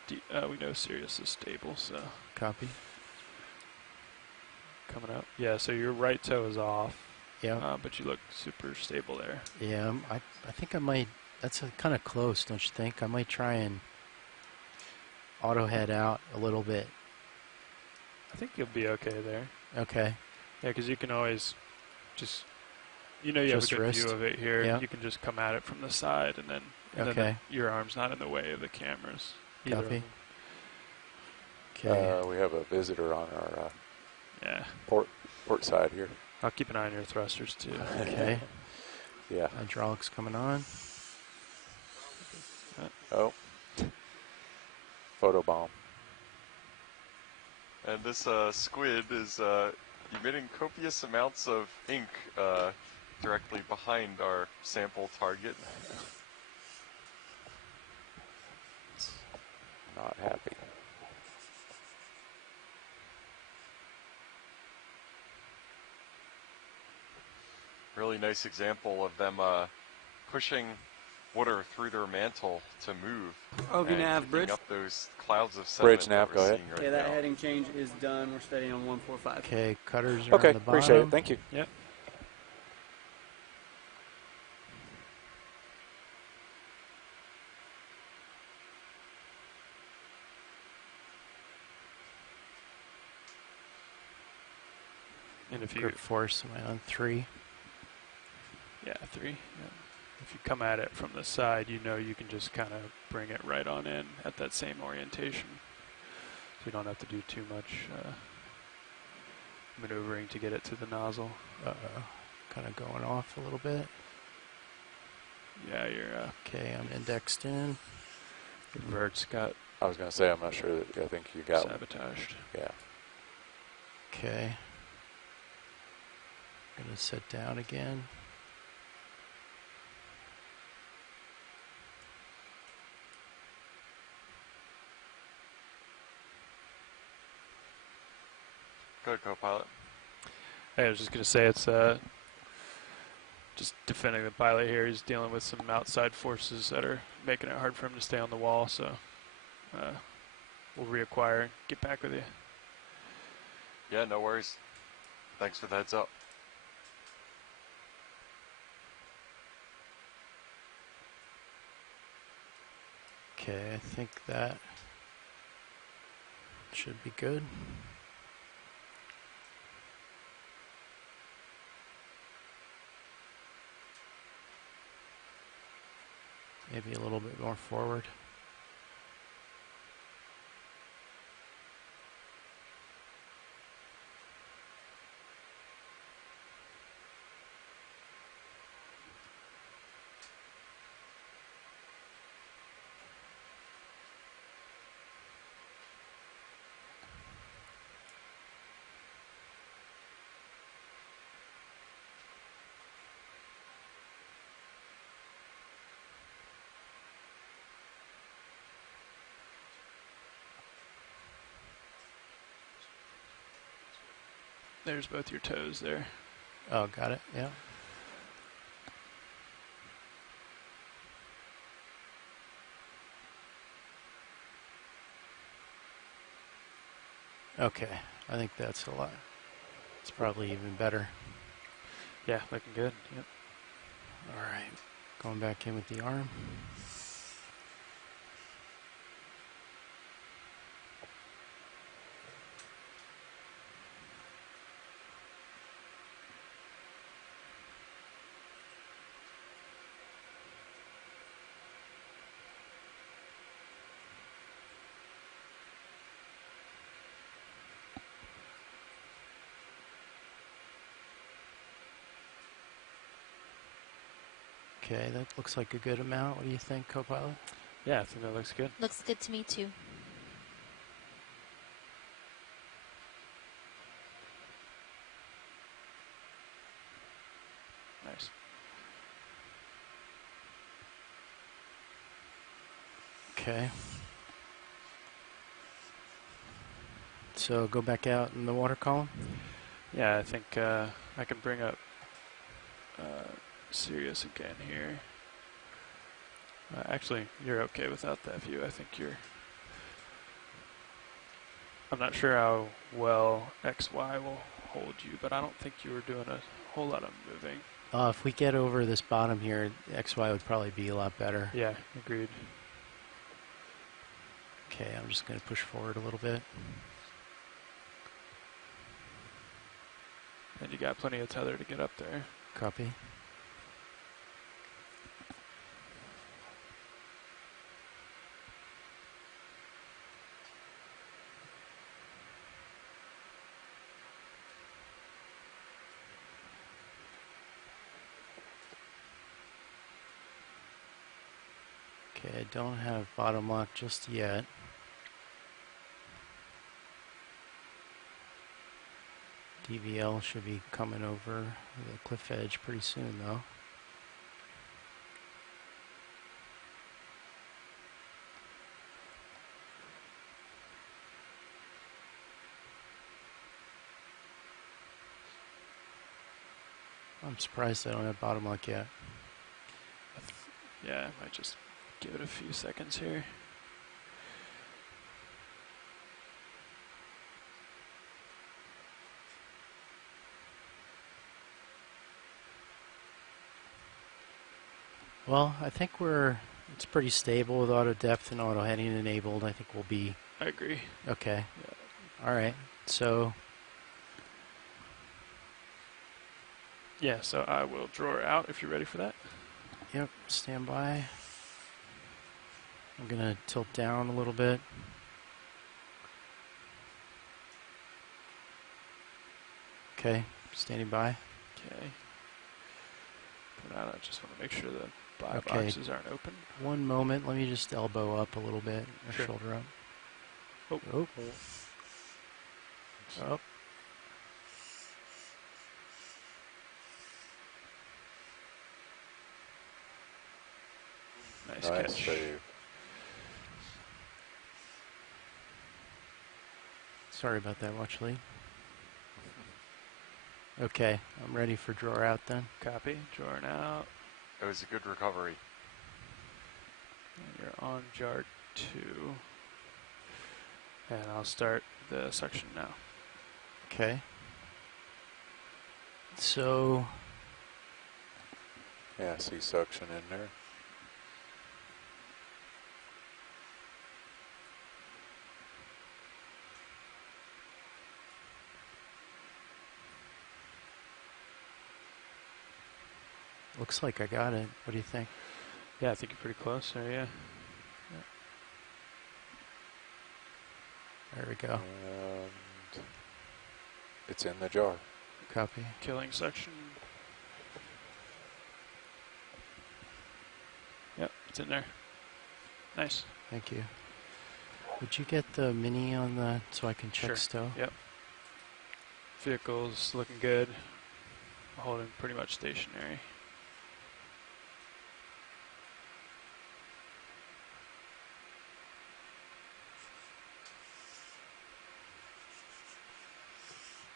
Sirius is stable, so Copy. coming up. Yeah, so your right toe is off. Yeah. But you look super stable there. Yeah, I think I might. That's kind of close, don't you think? I might try and auto head out a little bit. I think you'll be okay there. Okay. Yeah, because you can always just, you have Just a good wrist. view of it here. Yeah. You can just come at it from the side, and then Okay. your arm's not in the way of the cameras. either of Copy. them. Okay. we have a visitor on our Yeah. port side here. I'll keep an eye on your thrusters too. Okay. Yeah. Hydraulics coming on. Oh. Photobomb. And this squid is emitting copious amounts of ink directly behind our sample target. Not happy. Really nice example of them pushing water through their mantle to move. ROV and nav kicking bridge. up those clouds of sediment Bridge nav, that go we're ahead. seeing right Okay, that now. heading change is done. We're steady on 145. Okay, cutters are Okay, on the bottom. appreciate it. Thank you. Yep. And if you, Grip force am I on 3? yeah, 3. Yeah. If you come at it from the side, you can just kind of bring it right on in at that same orientation. So you don't have to do too much maneuvering to get it to the nozzle. Kind of going off a little bit. Yeah, your Okay, I'm indexed in. vert's got I was going to say, I'm not sure that I think you got one. sabotaged. Yeah. Okay. Gonna set down again. Go ahead, co-pilot. Hey, I was just going to say it's just defending the pilot here. He's dealing with some outside forces that are making it hard for him to stay on the wall, so we'll reacquire and get back with you. Yeah, no worries. Thanks for the heads up. Okay, I think that should be good. Maybe a little bit more forward. There's both your toes there. Oh, got it. Yeah. Okay, I think that's a lot. It's probably even better. Yeah, looking good. Yep. All right, going back in with the arm. Okay, that looks like a good amount. What do you think, co-pilot? Yeah, I think that looks good. Looks good to me too. Nice. Okay. So go back out in the water column. Yeah, I think I can bring up Sirius again here. Actually, you're okay without that view. I think you're... I'm not sure how well XY will hold you, but I don't think you were doing a whole lot of moving. If we get over this bottom here, XY would probably be a lot better. Yeah, agreed. Okay, I'm just going to push forward a little bit. And you got plenty of tether to get up there. Copy. Okay, I don't have bottom lock just yet. DVL should be coming over the cliff edge pretty soon, though. I'm surprised I don't have bottom lock yet. Yeah, I might just give it a few seconds here. Well, I think it's pretty stable with auto depth and auto heading enabled. I think we'll be I agree. okay. Yeah. All right, so Yeah, so I will draw her out if you're ready for that. yep, stand by. I'm gonna tilt down a little bit. Okay, standing by. Okay. For now, I just want to make sure the buy Okay. boxes aren't open. One moment, let me just elbow up a little bit, or Sure. shoulder up. Oh. Oh. Oh. Nice Nice catch. save. Sorry about that, watch lead. Okay, I'm ready for drawer out then. Copy. Drawing out. It was a good recovery. And you're on jar 2. And I'll start the suction now. Okay. So, Yeah, I see suction in there. looks like I got it. What do you think? Yeah, I think you're pretty close there, yeah. There we go. And it's in the jar. Copy. Killing section. Yep, it's in there. Nice. Thank you. Would you get the mini on the so I can check Sure. stow? Yep. Vehicle's looking good. Holding pretty much stationary.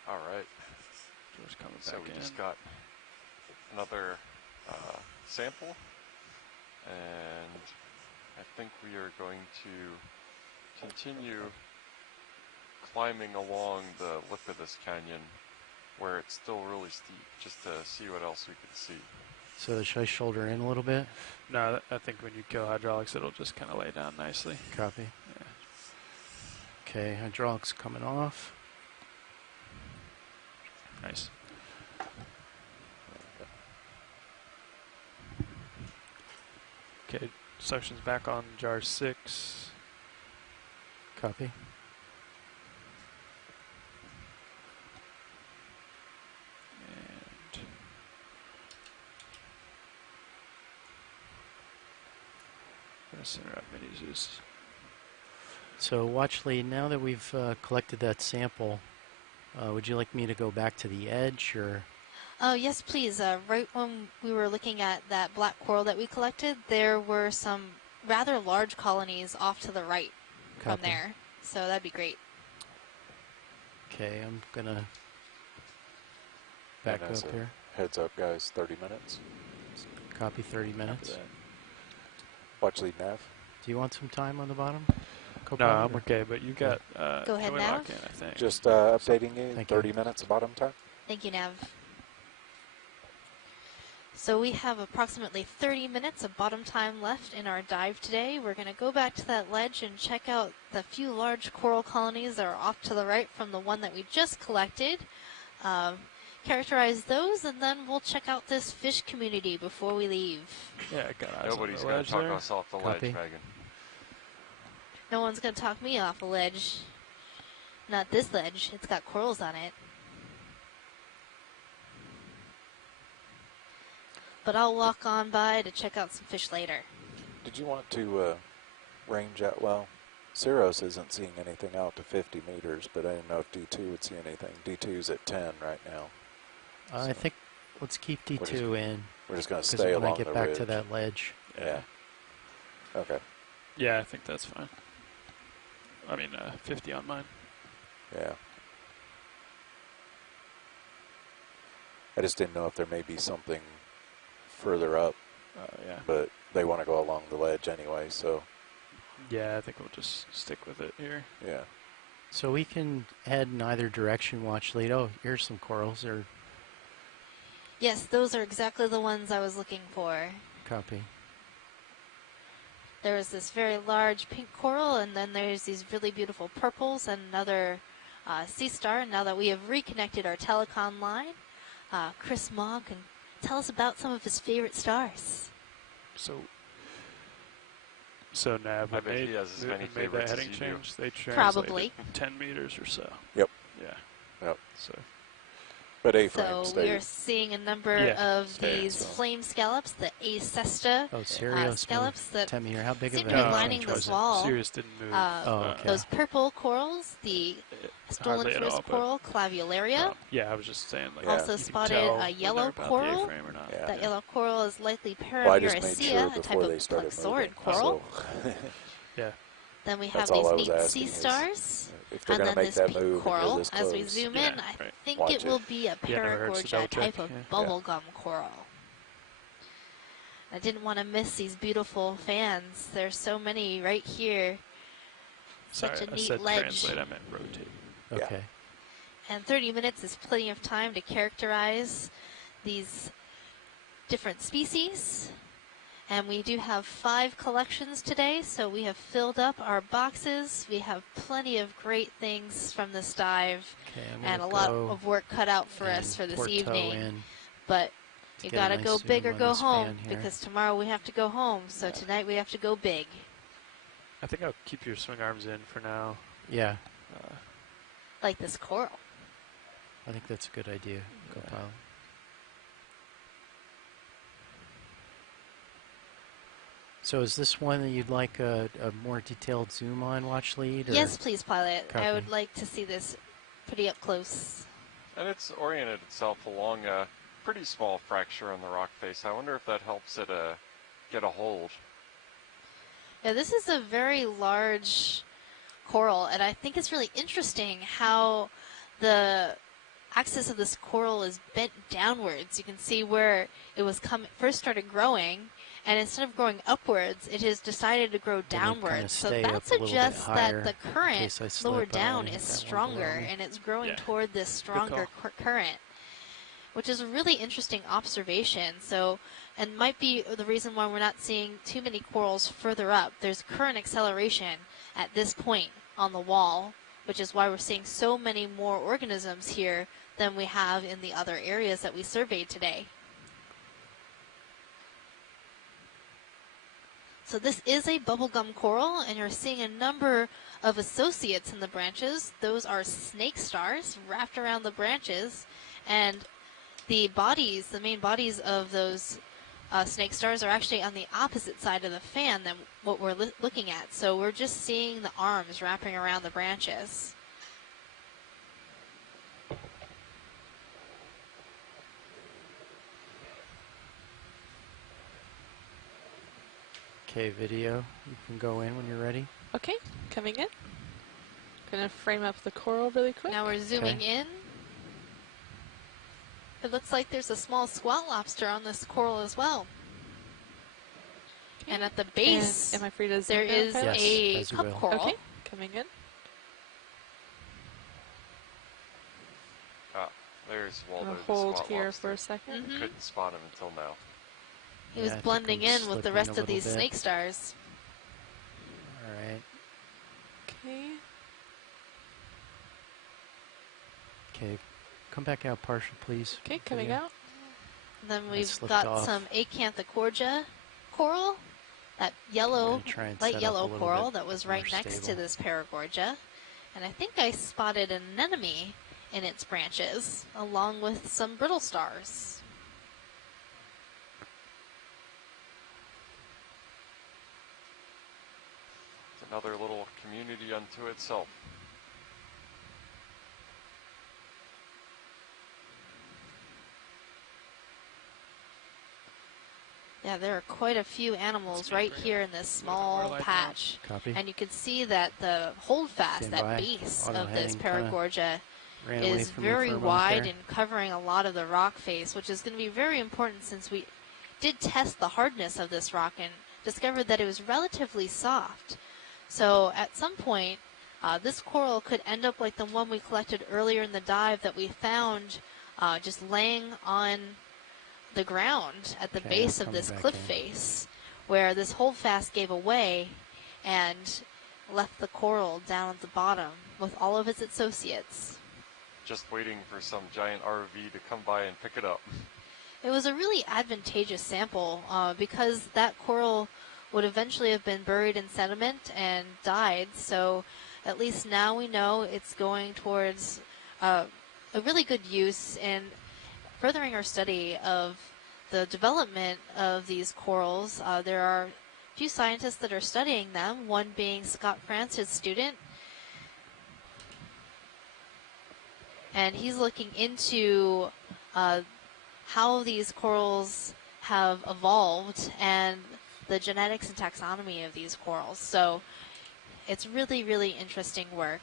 All right. George coming So back we in. just got another sample, and I think we are going to continue climbing along the lip of this canyon where it's still really steep, just to see what else we can see. So should I shoulder in a little bit? No, I think when you kill hydraulics, it'll just kind of lay down nicely. Copy. Yeah. Okay, hydraulics coming off. Nice. Okay, suction's back on jar 6. Copy. And gonna center up mini Zeus. So watch lead, now that we've collected that sample, would you like me to go back to the edge or? Oh, yes, please. Right when we were looking at that black coral that we collected, there were some rather large colonies off to the right from Copy. there. So that'd be great. Okay, I'm gonna back And as up a here. Heads up, guys, 30 minutes. Copy 30 minutes. Watch lead nav. Do you want some time on the bottom? No, Copilot, I'm or- okay, but you got Go ahead, joy Nav. lock in, I think. Just updating you, Thank 30 you. minutes of bottom time. Thank you, Nav. So we have approximately 30 minutes of bottom time left in our dive today. We're going to go back to that ledge and check out the few large coral colonies that are off to the right from the one that we just collected. Characterize those, and then we'll check out this fish community before we leave. Yeah, I got eyes Nobody's on the going ledge to talk there. us off the Copy. ledge, Megan. No one's going to talk me off a ledge. Not this ledge. It's got corals on it. But I'll walk on by to check out some fish later. Did you want to range out? Well, Ceros isn't seeing anything out to 50 meters, but I didn't know if D2 would see anything. D2's at 10 right now. I think let's keep We're just- D2 in We're just going to because stay when I along get the back ridge. to that ledge. Yeah. Okay. Yeah, I think that's fine. I mean, 50 on mine. Yeah. I just didn't know if there may be something further up, Yeah. but they want to go along the ledge anyway, so Yeah, I think we'll just stick with it here. yeah. So we can head in either direction, watch lead. Oh, here's some corals. Or Yes, those are exactly the ones I was looking for. copy. There was this very large pink coral, and then there's these really beautiful purples and another sea star. And now that we have reconnected our telecom line, Chris Maugh can tell us about some of his favorite stars. So Nav, I when bet they he has as many made that favorites as heading you do. change, they translated Probably. 10 meters or so. Yep. Yeah. Yep. So But A-frame So we stayed. are seeing a number Yeah, of stayed, these so. flame scallops, the Acesta Oh, Sirius scallops moved that 10 meter. How big seem of to be a lining change this was it? wall. Sirius didn't move. Oh, okay. Those purple corals, the hardly at Stolonphorus all, but- coral, clavularia. Yeah, I was just saying, like, Yeah. Also you can spotted tell a when yellow they're about the coral. A-frame or not. Yeah. That yellow coral is likely Well, I just made Paramuracea, sure a type before they of started plexaurid moving. coral. So Yeah. Then we have That's all I these was neat asking sea is stars. if they're And going then to make this that pink move and coral, go this as we close, zoom Yeah, in, I right. think Watch it will it. be a Yeah, never hurts to Paragorgia, double a type check, of yeah. bubblegum coral. I didn't want to miss these beautiful fans. There's so many right here. Sorry, Such a I neat said ledge. translate, I meant rotate. Yeah. Okay. And 30 minutes is plenty of time to characterize these different species. And we do have 5 collections today, so we have filled up our boxes. We have plenty of great things from this dive, and a lot of work cut out for us for this evening. But you gotta go big or go home, because tomorrow we have to go home. So tonight we have to go big. I think I'll keep your swing arms in for now. Yeah. Like this coral. I think that's a good idea. Go pilot. So is this one that you'd like a more detailed zoom on, watch lead? Or? Yes, please, pilot. Copy. I would like to see this pretty up close. And it's oriented itself along a pretty small fracture on the rock face. I wonder if that helps it get a hold. Yeah, this is a very large coral, and I think it's really interesting how the axis of this coral is bent downwards. You can see where it was first started growing, and instead of growing upwards, it has decided to grow downwards. So that suggests that the current lower down is stronger, and it's growing toward this stronger current, which is a really interesting observation. So, and might be the reason why we're not seeing too many corals further up. There's current acceleration at this point on the wall, which is why we're seeing so many more organisms here than we have in the other areas that we surveyed today. So this is a bubblegum coral, and you're seeing a number of associates in the branches. Those are snake stars wrapped around the branches, and the bodies, the main bodies of those snake stars are actually on the opposite side of the fan than what we're looking at. So we're just seeing the arms wrapping around the branches. Okay, video. You can go in when you're ready. Okay, coming in. Gonna frame up the coral really quick. Now we're zooming in. It looks like there's a small squat lobster on this coral as well. And at the base, am I free to zoom there is a cup coral. Okay, coming in. There's Waldo. Hold here for a second. Couldn't spot him until now. He was blending in with the rest of these snake stars. All right. Okay. Okay, come back out partial, please. Okay, coming out. And then we've got some Acanthocordia coral, that yellow, light yellow coral that was right next to this Paragorgia. And I think I spotted an anemone in its branches, along with some brittle stars. It's another little community unto itself. Yeah, there are quite a few animals right here in this small patch. Copy. And you can see that the holdfast, that base of this Paragorgia, is very wide and covering a lot of the rock face, which is going to be very important since we did test the hardness of this rock and discovered that it was relatively soft. So at some point, this coral could end up like the one we collected earlier in the dive that we found just laying on the ground at the base of this cliff face, where this holdfast gave away and left the coral down at the bottom with all of its associates. Just waiting for some giant ROV to come by and pick it up. It was a really advantageous sample because that coral would eventually have been buried in sediment and died, so at least now we know it's going towards a really good use in furthering our study of the development of these corals. There are a few scientists that are studying them, one being Scott France's student, and he's looking into how these corals have evolved and the genetics and taxonomy of these corals. So it's really, really interesting work.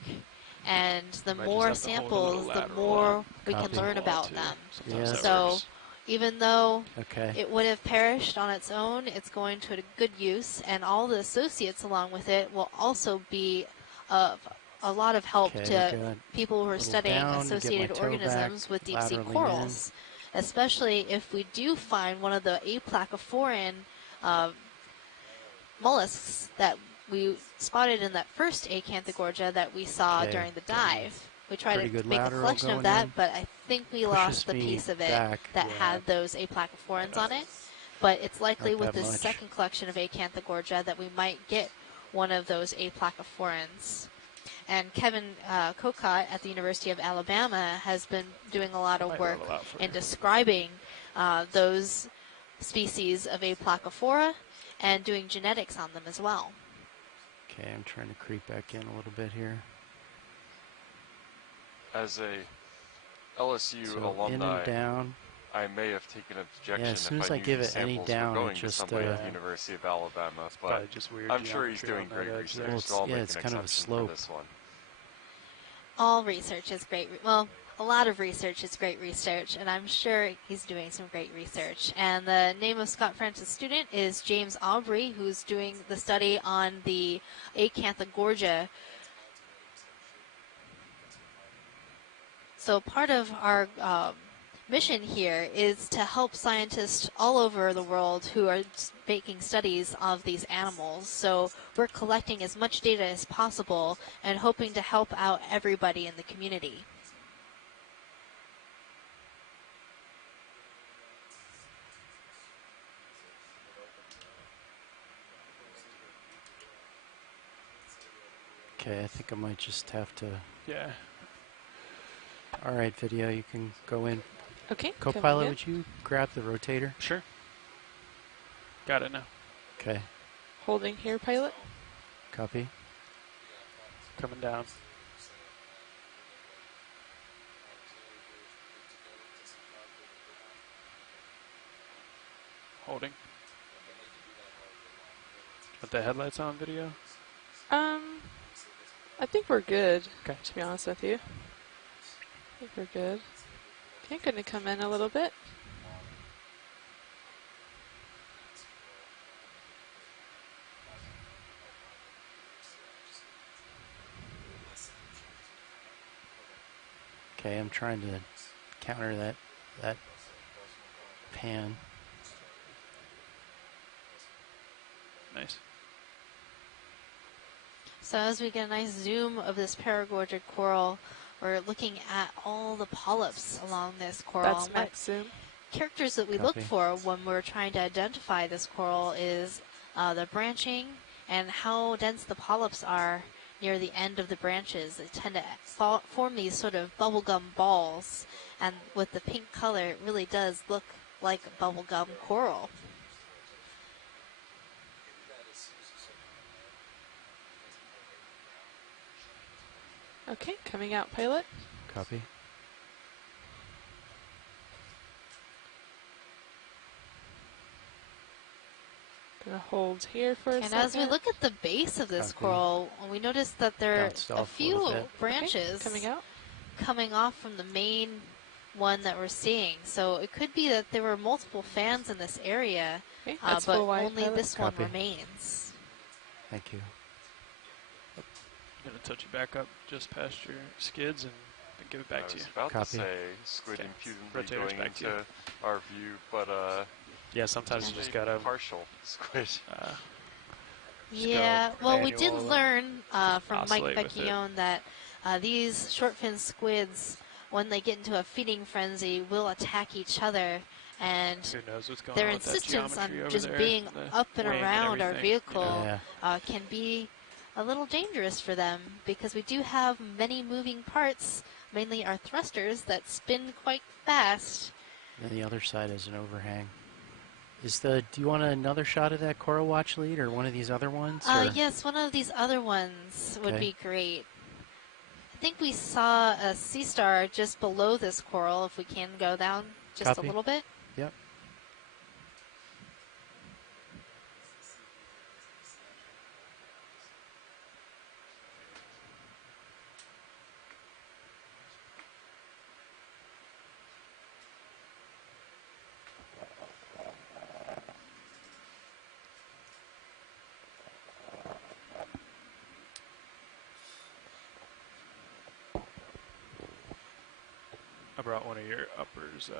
And the more samples, the more we can learn about them. Yeah. So even though it would have perished on its own, it's going to a good use, and all the associates along with it will also be of a lot of help Okay, to good. people who are Little studying down, get my associated toe organisms back, with deep sea laterally corals, especially if we do find one of the aplacophorine mollusks that we spotted in that first Acanthogorgia that we saw Okay, during the getting dive. We tried pretty to good make a lateral collection of going that, in. but I think we Pushes lost the me piece of it back. that Yeah. had those aplacophorines on it. But it's likely Not with that this much. second collection of Acanthogorgia that we might get one of those aplacophorines. And Kevin Kokot at the University of Alabama has been doing a lot of Might work level out for in you. describing those species of aplacophora and doing genetics on them as well. Okay, I'm trying to creep back in a little bit here. As a LSU So in alumni, and down. I may have taken objection Yeah, as soon if as I I knew give these it any samples down, were it going to just, somebody at uh, the University of Alabama, but Probably just weird I'm sure he's geometry doing on that great edge research, there. Well, so I'll yeah, make it's an kind of a exception slope. for this one. All research is great. Well, a lot of research is great research, and I'm sure he's doing some great research. And the name of Scott Francis' student is James Aubrey, who's doing the study on the Acanthogorgia. So part of our mission here is to help scientists all over the world who are making studies of these animals. So we're collecting as much data as possible and hoping to help out everybody in the community. Okay, I think I might just have to. Yeah. All right, video, you can go in. Okay. Co-pilot, coming in. would you grab the rotator? Sure. Got it now. Okay, Holding here, pilot. copy. Coming down. Holding. With the headlights on video? I think we're good. Okay. To be honest with you, I think we're good. Okay, going to come in a little bit. Okay, I'm trying to counter that pan. Nice. So as we get a nice zoom of this paragorgic coral, we're looking at all the polyps along this coral. That's And what max zoom. characters that we look Copy. for when we're trying to identify this coral is the branching and how dense the polyps are near the end of the branches. They tend to form these sort of bubblegum balls, and with the pink color, it really does look like bubblegum coral. Okay, coming out, pilot. Copy. Gonna hold here for a And second. as we look at the base of this Copy. coral, we notice that there are Bounced a off a little few bit. branches Okay, coming out. coming off from the main one that we're seeing. So it could be that there were multiple fans in this area, Okay, that's but full wide, only pilot. this Copy. one remains. Thank you. Gonna touch it back up just past your skids and then give it back I to was you. about Copy. to say squid Okay. impudently Rotator's going back to you. into our view, but Yeah, sometimes you just gotta. partial squid. Yeah, well, we did manual learn from Mike oscillate with it. Vecchione that these short-fin squids, when they get into a feeding frenzy, will attack each other, and Who knows what's going their on with that insistence on geometry over just there, being the up and wing around our everything, you vehicle know? Yeah. can be a little dangerous for them, because we do have many moving parts, mainly our thrusters, that spin quite fast. And the other side is an overhang. Do you want another shot of that coral watch lead or one of these other ones? or- Yes, one of these other ones would Okay. be great. I think we saw a sea star just below this coral, if we can go down just Copy. a little bit. Yep. brought one of your uppers